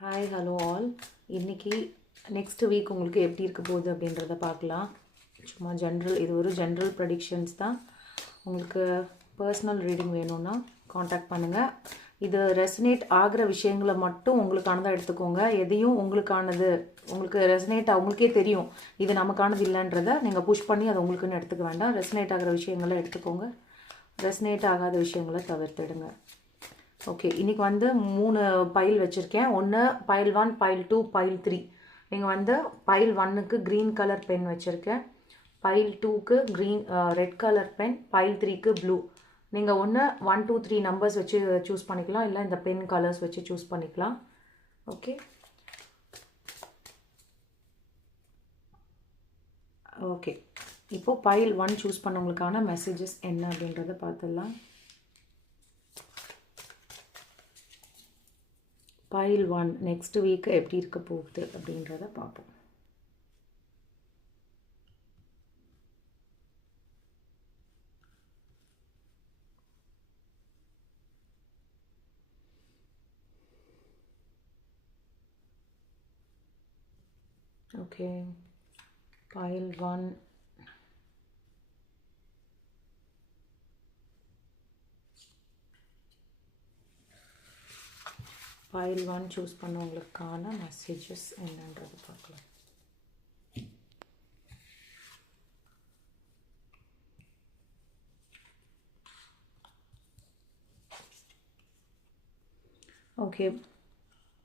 Hi hello all. இன்றைக்கி next week உங்களுக்கு எப்படி இருக்க போகுது அப்படின்றத பார்க்கலாம். சும்மா இது ஒரு ஜென்ரல் ப்ரெடிக்ஷன்ஸ் தான். உங்களுக்கு பர்சனல் ரீடிங் வேணும்னா காண்டாக்ட் பண்ணுங்கள். இது ரெசனேட் ஆகிற விஷயங்களை மட்டும் உங்களுக்கானதாக எடுத்துக்கோங்க. எதையும் உங்களுக்கு ரெசனேட் உங்களுக்கே தெரியும் இது நமக்கானது இல்லைன்றதை நீங்கள் புஷ் பண்ணி அதை உங்களுக்குன்னு எடுத்துக்க வேண்டாம். ரெசனேட் ஆகிற விஷயங்களை எடுத்துக்கோங்க, ரெசனேட் ஆகாத விஷயங்களை தவிர்த்துடுங்க. ஓகே, இன்றைக்கி வந்து 3 பைல் வச்சுருக்கேன். ஒன்று பைல் 1, பைல் 2, பைல் 3. நீங்கள் வந்து பைல் 1க்கு க்ரீன் கலர் பென் வச்சுருக்கேன், பைல் 2க்கு ரெட் கலர் பென், பைல் 3க்கு ப்ளூ. நீங்கள் ஒன்று 1, 2, 3 நம்பர்ஸ் வச்சு சூஸ் பண்ணிக்கலாம், இல்லை இந்த பென் கலர்ஸ் வச்சு சூஸ் பண்ணிக்கலாம். ஓகே ஓகே இப்போது பைல் 1 சூஸ் பண்ணவங்களுக்கான மெசேஜஸ் என்ன அப்படின்றத பார்த்துடலாம். பைல் 1 நெக்ஸ்ட் வீக் எப்படி இருக்க போகுது அப்படின்றத பார்ப்போம். ஓகே, பைல் 1 பைல் 1 சூஸ் பண்ணவங்களுக்கான மெசேஜஸ் என்னன்றது பார்க்கலாம். ஓகே,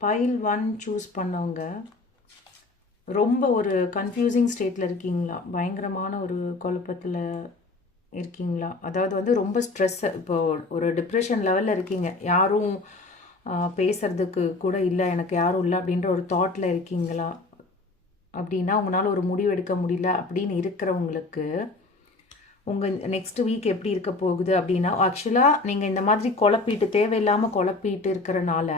பைல் 1 சூஸ் பண்ணவங்க ரொம்ப ஒரு கன்ஃபியூசிங் ஸ்டேட்டில் இருக்கீங்களா? பயங்கரமான ஒரு குழப்பத்தில் இருக்கீங்களா? அதாவது வந்து ரொம்ப ஸ்ட்ரெஸ்ஸு, இப்போ ஒரு டிப்ரெஷன் லெவலில் இருக்கீங்க. யாரும் பேசுறதுக்கு கூட இல்லை, எனக்கு யாரும் இல்லை அப்படின்ற ஒரு தாட்டில் இருக்கீங்களா? அப்படின்னா உங்களால் ஒரு முடிவு எடுக்க முடியல அப்படின்னு இருக்கிறவங்களுக்கு உங்கள் நெக்ஸ்ட் வீக் எப்படி இருக்க போகுது அப்படின்னா, ஆக்சுவலாக நீங்கள் இந்த மாதிரி தேவையில்லாமல் குழப்பிட்டு இருக்கிறனால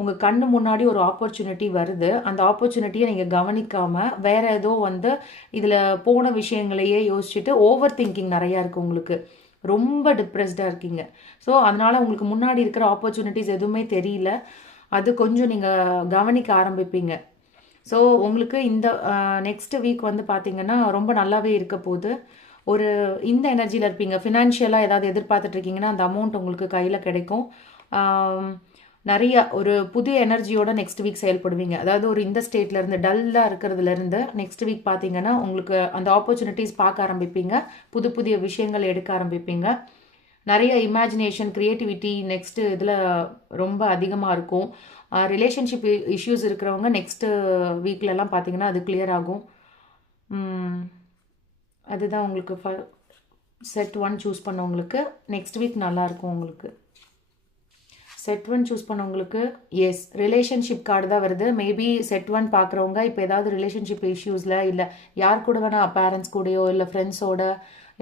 உங்கள் கண்ணு முன்னாடி ஒரு ஆப்பர்ச்சுனிட்டி வருது. அந்த ஆப்பர்ச்சுனிட்டியை நீங்கள் கவனிக்காமல் வேறு ஏதோ வந்து இதில் போன விஷயங்களையே யோசிச்சுட்டு ஓவர் திங்கிங் நிறையா இருக்குது. உங்களுக்கு ரொம்ப டிப்ரெஸ்டாக இருக்கீங்க. ஸோ அதனால் உங்களுக்கு முன்னாடி இருக்கிற ஆப்பர்ச்சுனிட்டிஸ் எதுவுமே தெரியல. அது கொஞ்சம் நீங்கள் கவனிக்க ஆரம்பிப்பீங்க. ஸோ உங்களுக்கு இந்த நெக்ஸ்ட் வீக் வந்து பார்த்திங்கன்னா ரொம்ப நல்லாவே இருக்க போகுது. ஒரு இந்த எனர்ஜியில் இருப்பீங்க. ஃபினான்ஷியலாக ஏதாவது எதிர்பார்த்துட்ருக்கீங்கன்னா அந்த அமௌண்ட் உங்களுக்கு கையில் கிடைக்கும். நிறைய ஒரு புதிய எனர்ஜியோட நெக்ஸ்ட் வீக் செயல்படுவீங்க. அதாவது ஒரு இந்த ஸ்டேட்லேருந்து டல்லாக இருக்கிறதுலேருந்து நெக்ஸ்ட் வீக் பார்த்தீங்கன்னா உங்களுக்கு அந்த ஆப்பர்ச்சுனிட்டிஸ் பார்க்க ஆரம்பிப்பீங்க. புதிய விஷயங்கள் எடுக்க ஆரம்பிப்பீங்க. நிறைய இமேஜினேஷன், க்ரியேட்டிவிட்டி நெக்ஸ்ட்டு இதில் ரொம்ப அதிகமாக இருக்கும். ரிலேஷன்ஷிப் இஷ்யூஸ் இருக்கிறவங்க நெக்ஸ்ட்டு வீக்லலாம் பார்த்தீங்கன்னா அது கிளியர் ஆகும். அதுதான் உங்களுக்கு செட் 1 சூஸ் பண்ணவங்களுக்கு நெக்ஸ்ட் வீக் நல்லாயிருக்கும். உங்களுக்கு செட் 1 சூஸ் பண்ணவங்களுக்கு எஸ் ரிலேஷன்ஷிப் கார்டு தான் வருது. மேபி செட் 1 பார்க்குறவங்க இப்போ ஏதாவது ரிலேஷன்ஷிப் இஷ்யூஸில், இல்லை யார் கூட வேணால் பேரண்ட்ஸ் கூடயோ இல்லை ஃப்ரெண்ட்ஸோட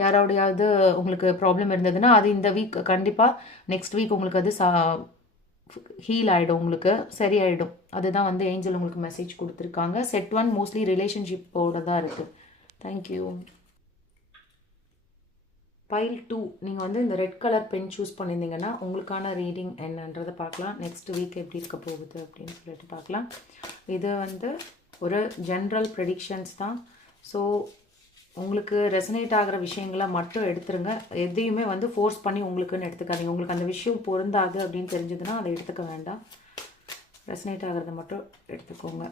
யாரோடையாவது உங்களுக்கு ப்ராப்ளம் இருந்ததுன்னா அது இந்த வீக் கண்டிப்பாக நெக்ஸ்ட் வீக் உங்களுக்கு அது ஹீல் ஆகிடும், உங்களுக்கு சரியாயிடும். அதுதான் வந்து ஏஞ்சல் உங்களுக்கு மெசேஜ் கொடுத்துருக்காங்க. செட் 1 மோஸ்ட்லி ரிலேஷன்ஷிப்போட தான் இருக்குது. தேங்க்யூ. பைல் 2 நீங்கள் வந்து இந்த ரெட் கலர் பென் சூஸ் பண்ணியிருந்தீங்கன்னா உங்களுக்கான ரீடிங் என்னன்றதை பார்க்கலாம். நெக்ஸ்ட் வீக் எப்படி இருக்க போகுது அப்படின்னு சொல்லிட்டு பார்க்கலாம். இது வந்து ஒரு ஜென்ரல் ப்ரெடிக்ஷன்ஸ் தான். ஸோ உங்களுக்கு ரெசனேட் ஆகிற விஷயங்களை மட்டும் எடுத்துருங்க. எதையுமே வந்து ஃபோர்ஸ் பண்ணி உங்களுக்குன்னு எடுத்துக்காதீங்க. உங்களுக்கு அந்த விஷயம் பொருந்தாது அப்படின்னு தெரிஞ்சதுன்னா அதை எடுத்துக்க வேண்டாம். ரெசனேட் ஆகிறத மட்டும் எடுத்துக்கோங்க.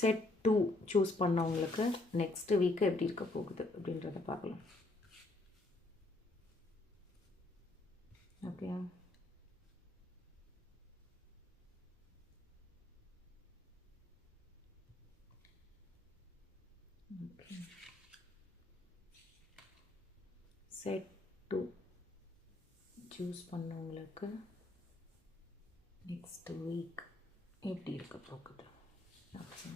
செட் 2 சூஸ் பண்ணவங்களுக்கு நெக்ஸ்ட் வீக்கு எப்படி இருக்க போகுது அப்படின்றத பார்க்கலாம். ஓகே, ஓகே செட் 2 சூஸ் பண்ணவங்களுக்கு நெக்ஸ்ட் வீக் எப்படி இருக்க போகுது. ஓகே,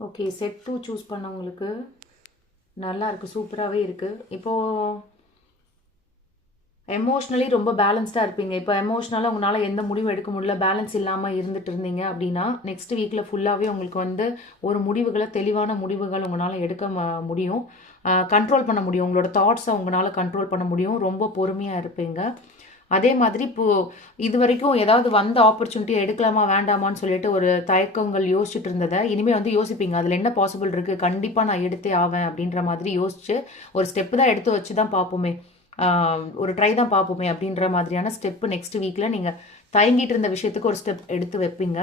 ஓகே செட் 2 சூஸ் பண்ணவங்களுக்கு நல்லா இருக்குது, சூப்பராகவே இருக்குது. இப்போது எமோஷ்னலி ரொம்ப பேலன்ஸ்டாக இருப்பீங்க. இப்போ எமோஷ்னலாக உங்களால் எந்த முடிவும் எடுக்க முடியல, பேலன்ஸ் இல்லாமல் இருந்துட்டு இருந்தீங்க அப்படின்னா, நெக்ஸ்ட் வீக்கில் ஃபுல்லாகவே உங்களுக்கு வந்து ஒரு முடிவுகளை, தெளிவான முடிவுகள் உங்களால் எடுக்க முடியும். கண்ட்ரோல் பண்ண முடியும். உங்களோட தாட்ஸை உங்களால் கண்ட்ரோல் பண்ண முடியும். ரொம்ப பொறுமையாக இருப்பீங்க. அதே மாதிரி இப்போது இது வரைக்கும் ஏதாவது வந்த ஆப்பர்ச்சுனிட்டியை எடுக்கலாமா வேண்டாமான்னு சொல்லிட்டு ஒரு தயக்கங்கள் யோசிச்சுட்டு இருந்ததை இனிமேல் வந்து யோசிப்பீங்க. அதில் என்ன பாசிபிள் இருக்குது, கண்டிப்பாக நான் எடுத்தே ஆவேன் அப்படின்ற மாதிரி யோசிச்சு ஒரு ஸ்டெப்பு தான் எடுத்து வச்சு தான் பார்ப்போமே, ஒரு ட்ரை தான் பார்ப்போமே அப்படின்ற மாதிரியான ஸ்டெப்பு நெக்ஸ்ட் வீக்கில் நீங்கள் தயங்கிட்டு இருந்த விஷயத்துக்கு ஒரு ஸ்டெப் எடுத்து வைப்பீங்க.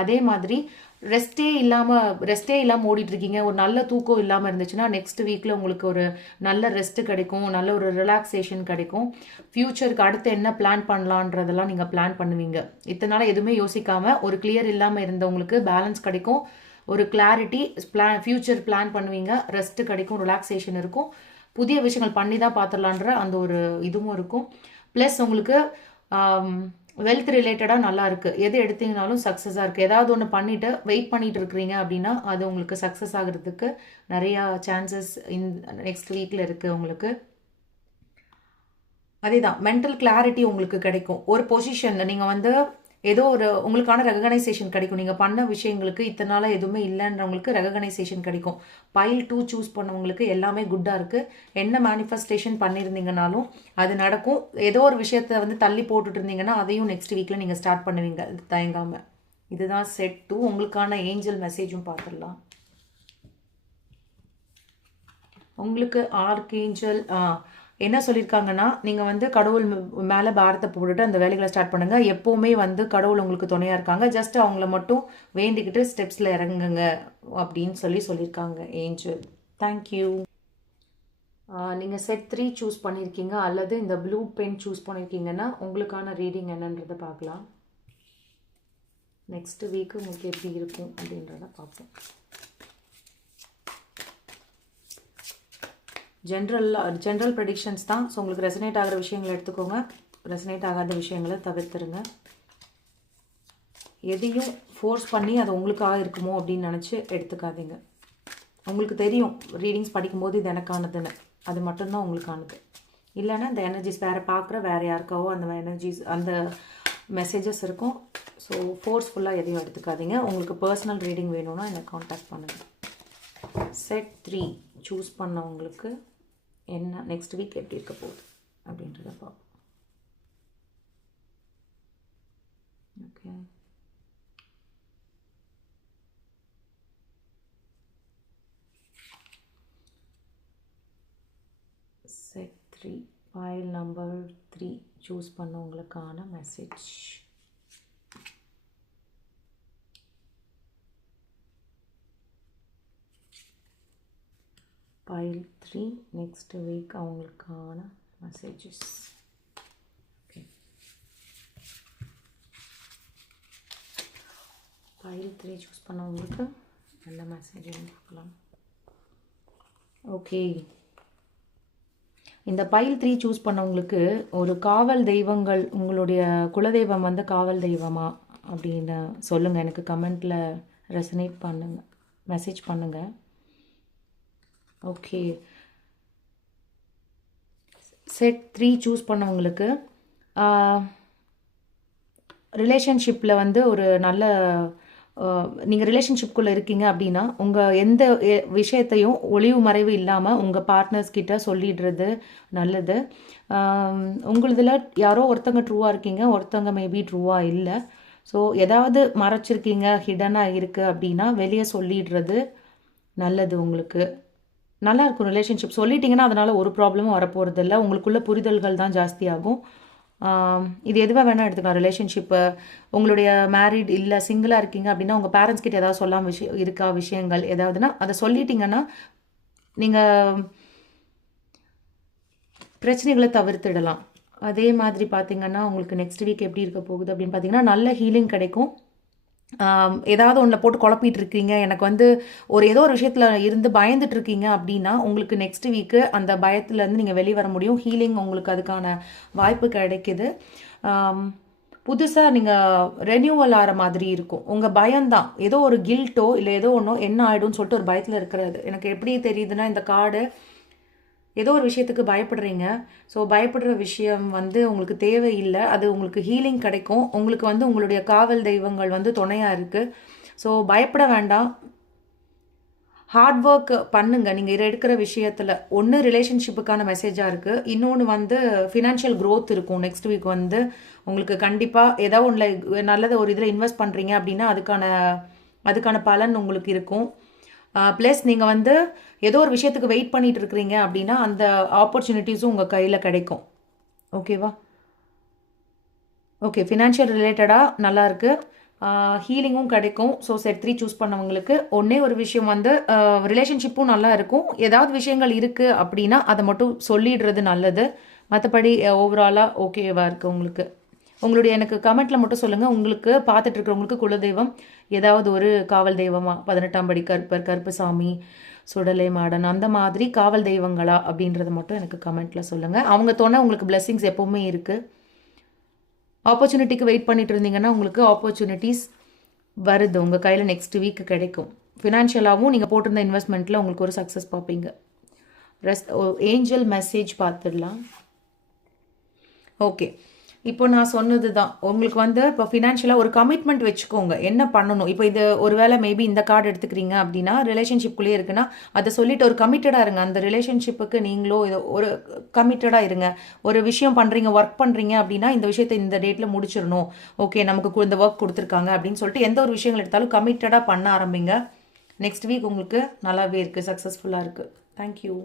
அதே மாதிரி ரெஸ்ட்டே இல்லாமல் ஓடிட்டுருக்கீங்க, ஒரு நல்ல தூக்கம் இல்லாமல் இருந்துச்சுன்னா நெக்ஸ்ட் வீக்கில் உங்களுக்கு ஒரு நல்ல ரெஸ்ட்டு கிடைக்கும், நல்ல ஒரு ரிலாக்ஸேஷன் கிடைக்கும். ஃப்யூச்சருக்கு அடுத்து என்ன பிளான் பண்ணலான்றதெல்லாம் நீங்கள் பிளான் பண்ணுவீங்க. இத்தனை நாள் எதுவுமே யோசிக்காமல் ஒரு கிளியர் இல்லாமல் இருந்தவங்களுக்கு பேலன்ஸ் கிடைக்கும், ஒரு கிளாரிட்டி, ஃப்யூச்சர் பிளான் பண்ணுவீங்க, ரெஸ்ட்டு கிடைக்கும், ரிலாக்ஸேஷன் இருக்கும், புதிய விஷயங்கள் பண்ணி தான் பார்த்துடலான்ற அந்த ஒரு இதுவும் இருக்கும். ப்ளஸ் உங்களுக்கு வெல்த் ரிலேட்டடாக நல்லா இருக்குது. எது எடுத்தீங்கனாலும் சக்ஸஸாக இருக்குது. ஏதாவது ஒன்று பண்ணிவிட்டு வெயிட் பண்ணிட்டு இருக்கிறீங்க அப்படின்னா அது உங்களுக்கு சக்ஸஸ் ஆகிறதுக்கு நிறையா சான்சஸ் நெக்ஸ்ட் வீக்கில் இருக்குது உங்களுக்கு. அதே தான் மென்டல் கிளாரிட்டி உங்களுக்கு கிடைக்கும். ஒரு பொசிஷனில் நீங்கள் வந்து ஏதோ ஒரு உங்களுக்கான ரெகனைசேஷன் கிடைக்கும். நீங்கள் பண்ண விஷயங்களுக்கு இத்தனை நாளாக எதுவுமே இல்லைன்றவங்களுக்கு ரெகனைசேஷன் கிடைக்கும். பைல் 2 சூஸ் பண்ணவங்களுக்கு எல்லாமே குட்டாக இருக்குது. என்ன மேனிஃபெஸ்டேஷன் பண்ணியிருந்தீங்கனாலும் அது நடக்கும். ஏதோ ஒரு விஷயத்தை வந்து தள்ளி போட்டுட்டு இருந்தீங்கன்னா அதையும் நெக்ஸ்ட் வீக்கில் நீங்கள் ஸ்டார்ட் பண்ணுவீங்க தயங்காமல். இதுதான் செட் 2. உங்களுக்கான ஏஞ்சல் மெசேஜும் பார்த்துடலாம். உங்களுக்கு ஆர்க்ஏஞ்சல் என்ன சொல்லியிருக்காங்கன்னா, நீங்கள் வந்து கடவுள் மேலே பாரத்தை போட்டுட்டு அந்த வேலைகளை ஸ்டார்ட் பண்ணுங்கள். எப்போவுமே வந்து கடவுள் உங்களுக்கு துணையாக இருக்காங்க. ஜஸ்ட் அவங்கள மட்டும் வேண்டிக்கிட்டு ஸ்டெப்ஸில் இறங்குங்க அப்படின்னு சொல்லியிருக்காங்க ஏஞ்சல். தேங்க்யூ. நீங்கள் செட் 3 சூஸ் பண்ணியிருக்கீங்க அல்லது இந்த ப்ளூ பென் சூஸ் பண்ணியிருக்கீங்கன்னா உங்களுக்கான ரீடிங் என்னன்றதை பார்க்கலாம். நெக்ஸ்ட் வீக்கு உங்களுக்கு எப்படி இருக்கும் அப்படின்றத பார்ப்போம். ஜென்ரல் ப்ரெடிக்ஷன்ஸ் தான். ஸோ உங்களுக்கு ரெசனேட் ஆகிற விஷயங்களை எடுத்துக்கோங்க, ரெசனேட் ஆகாத விஷயங்களை தவிர்த்துருங்க. எதையும் ஃபோர்ஸ் பண்ணி அது உங்களுக்காக இருக்குமோ அப்படின்னு நினச்சி எடுத்துக்காதீங்க. உங்களுக்கு தெரியும் ரீடிங்ஸ் படிக்கும்போது இது எனக்கானதுன்னு, அது மட்டும்தான் உங்களுக்கானது. இல்லைன்னா இந்த எனர்ஜிஸ் வேறு யாருக்காவோ அந்த எனர்ஜிஸ் அந்த மெசேஜஸ் இருக்கும். ஸோ ஃபோர்ஸ்ஃபுல்லாக எதையும் எடுத்துக்காதீங்க. உங்களுக்கு பர்சனல் ரீடிங் வேணும்னா என்னை காண்டாக்ட் பண்ணுங்கள். செட் 3 சூஸ் பண்ணவங்களுக்கு என்ன நெக்ஸ்ட் வீக் எப்படி இருக்க போகுது அப்படின்றத பார்ப்போம். Okay, set 3 file number 3 choose பண்ணவங்களுக்கான மெசேஜ். ஃபைல் 3 நெக்ஸ்ட் வீக் அவங்களுக்கான மெசேஜஸ். ஓகே, ஃபைல் 3 சூஸ் பண்ணவங்களுக்கு நல்ல மெசேஜ் பார்க்கலாம். ஓகே, இந்த ஃபைல் 3 சூஸ் பண்ணவங்களுக்கு ஒரு காவல் தெய்வங்கள், உங்களுடைய குலதெய்வம் வந்து காவல் தெய்வமா அப்படின்னு சொல்லுங்கள். எனக்கு கமெண்ட்டில் ரெசனேட் பண்ணுங்கள், மெசேஜ் பண்ணுங்கள். ஓகே, செட் 3 சூஸ் பண்ணவங்களுக்கு ரிலேஷன்ஷிப்பில் வந்து ஒரு நல்ல நீங்கள் ரிலேஷன்ஷிப்குள்ளே இருக்கீங்க அப்படின்னா உங்கள் எந்த விஷயத்தையும் ஒளிவு மறைவு இல்லாமல் உங்கள் பார்ட்னர்ஸ் கிட்ட சொல்லிடுறது நல்லது. உங்களதில் யாரோ ஒருத்தங்க ட்ரூவாக இருக்கீங்க, ஒருத்தங்க மேபி ட்ரூவாக இல்லை. ஸோ ஏதாவது மறைச்சிருக்கீங்க, ஹிடனாக இருக்குது அப்படின்னா வெளியே சொல்லிடுறது நல்லது. உங்களுக்கு நல்லாயிருக்கும் ரிலேஷன்ஷிப். சொல்லிட்டீங்கன்னா அதனால் ஒரு ப்ராப்ளமும் வரப்போகிறது இல்லை. உங்களுக்குள்ள புரிதல்கள் தான் ஜாஸ்தியாகும். இது எதுவாக வேணால் எடுத்துக்கலாம். ரிலேஷன்ஷிப்பு, உங்களுடைய மேரிட் இல்லை சிங்கிளாக இருக்கீங்க அப்படின்னா உங்கள் பேரண்ட்ஸ் கிட்ட ஏதாவது சொல்லாமல் இருக்கா விஷயங்கள் ஏதாவதுன்னா அதை சொல்லிட்டீங்கன்னா நீங்கள் பிரச்சனைகளை தவிர்த்துடலாம். அதே மாதிரி பார்த்திங்கன்னா உங்களுக்கு நெக்ஸ்ட் வீக் எப்படி இருக்க போகுது அப்படின்னு பார்த்தீங்கன்னா நல்ல ஹீலிங் கிடைக்கும். ஏதாவது ஒன்றில் போட்டு குழப்பிட்டு இருக்கீங்க, எனக்கு வந்து ஏதோ ஒரு விஷயத்தில் இருந்து பயந்துட்டு இருக்கீங்க அப்படின்னா உங்களுக்கு நெக்ஸ்ட் வீக்கு அந்த பயத்துலேருந்து நீங்கள் வெளியே வர முடியும். ஹீலிங் உங்களுக்கு அதுக்கான வாய்ப்பு கிடைக்குது. புதுசாக நீங்கள் ரெனியூவல் ஆகிற மாதிரி இருக்கும். உங்கள் பயம்தான் ஏதோ ஒரு கில்ட்டோ இல்லை ஏதோ ஒன்றோ என்ன ஆகிடும்னு சொல்லிட்டு ஒரு பயத்தில் இருக்கிறது. எனக்கு எப்படி தெரியுதுன்னா இந்த கார்டு ஏதோ ஒரு விஷயத்துக்கு பயப்படுறீங்க. ஸோ பயப்படுற விஷயம் வந்து உங்களுக்கு தேவையில்லை. அது உங்களுக்கு ஹீலிங் கிடைக்கும். உங்களுக்கு வந்து உங்களுடைய காவல் தெய்வங்கள் வந்து துணையாக இருக்குது. ஸோ பயப்பட வேண்டாம். ஹார்ட் ஒர்க் பண்ணுங்க. நீங்கள் இதை எடுக்கிற விஷயத்தில் ஒன்று ரிலேஷன்ஷிப்புக்கான மெசேஜாக இருக்குது. இன்னொன்று வந்து ஃபினான்ஷியல் க்ரோத் இருக்கும். நெக்ஸ்ட் வீக் வந்து உங்களுக்கு கண்டிப்பாக ஏதோ ஒன்றில் நல்லதை ஒரு இதில் இன்வெஸ்ட் பண்ணுறீங்க அப்படின்னா அதுக்கான பலன் உங்களுக்கு இருக்கும். ப்ளஸ் நீங்கள் வந்து ஏதோ ஒரு விஷயத்துக்கு வெயிட் பண்ணிட்டு இருக்கிறீங்க அப்படின்னா அந்த ஆப்பர்ச்சுனிட்டிஸும் உங்கள் கையில் கிடைக்கும். ஓகேவா? ஓகே, ஃபினான்ஷியல் ரிலேட்டடாக நல்லாயிருக்கு. ஹீலிங்கும் கிடைக்கும். ஸோ செட் 3 சூஸ் பண்ணவங்களுக்கு ஒன்றே ஒரு விஷயம் வந்து ரிலேஷன்ஷிப்பும் நல்லா இருக்கும். ஏதாவது விஷயங்கள் இருக்குது அப்படின்னா அதை மட்டும் சொல்லிடுறது நல்லது. மற்றபடி ஓவராலாக ஓகேவாக இருக்குது உங்களுக்கு. உங்களுடைய எனக்கு கமெண்ட்டில் மட்டும் சொல்லுங்கள். உங்களுக்கு பார்த்துட்டு இருக்கிறவங்களுக்கு குலதெய்வம் ஏதாவது ஒரு காவல் தெய்வமாக 18ஆம் படி கருப்பர், கருப்பசாமி, சுடலை மாடன் அந்த மாதிரி காவல் தெய்வங்களா அப்படின்றத மட்டும் எனக்கு கமெண்ட்டில் சொல்லுங்கள். அவங்க துணை உங்களுக்கு பிளெஸ்ஸிங்ஸ் எப்போவுமே இருக்குது. ஆப்பர்ச்சுனிட்டிக்கு வெயிட் பண்ணிட்டு இருந்தீங்கன்னா உங்களுக்கு ஆப்பர்ச்சுனிட்டிஸ் வருது. உங்கள் கையில் நெக்ஸ்ட் வீக் கிடைக்கும். ஃபினான்ஷியலாகவும் நீங்கள் போட்டிருந்த இன்வெஸ்ட்மெண்ட்டில் உங்களுக்கு ஒரு சக்ஸஸ் பார்ப்பீங்க. ஏஞ்சல் மெசேஜ் பார்த்துடலாம். ஓகே, இப்போ நான் சொன்னது தான். உங்களுக்கு வந்து இப்போ ஃபினான்ஷியலாக ஒரு கமிட்மெண்ட் வச்சுக்கோங்க. என்ன பண்ணணும்? இப்போ இது ஒரு வேளை மேபி இந்த கார்டு எடுத்துக்கிறீங்க அப்படின்னா ரிலேஷன்ஷிப்குள்ளேயே இருக்குன்னா அதை சொல்லிட்டு ஒரு கமிட்டடாக இருங்க. அந்த ரிலேஷன்ஷிப்புக்கு நீங்களோ ஒரு கமிட்டடாக இருங்க. ஒரு விஷயம் பண்ணுறீங்க, ஒர்க் பண்ணுறீங்க அப்படின்னா இந்த விஷயத்தை இந்த டேட்டில் முடிச்சிடணும். ஓகே, நமக்கு இந்த ஒர்க் கொடுத்துருக்காங்க அப்படின்னு சொல்லிட்டு எந்த ஒரு விஷயங்கள் எடுத்தாலும் கமிட்டடாக பண்ண ஆரம்பிங்க. நெக்ஸ்ட் வீக் உங்களுக்கு நல்லாவே இருக்குது, சக்ஸஸ்ஃபுல்லாக இருக்குது. தேங்க்யூ.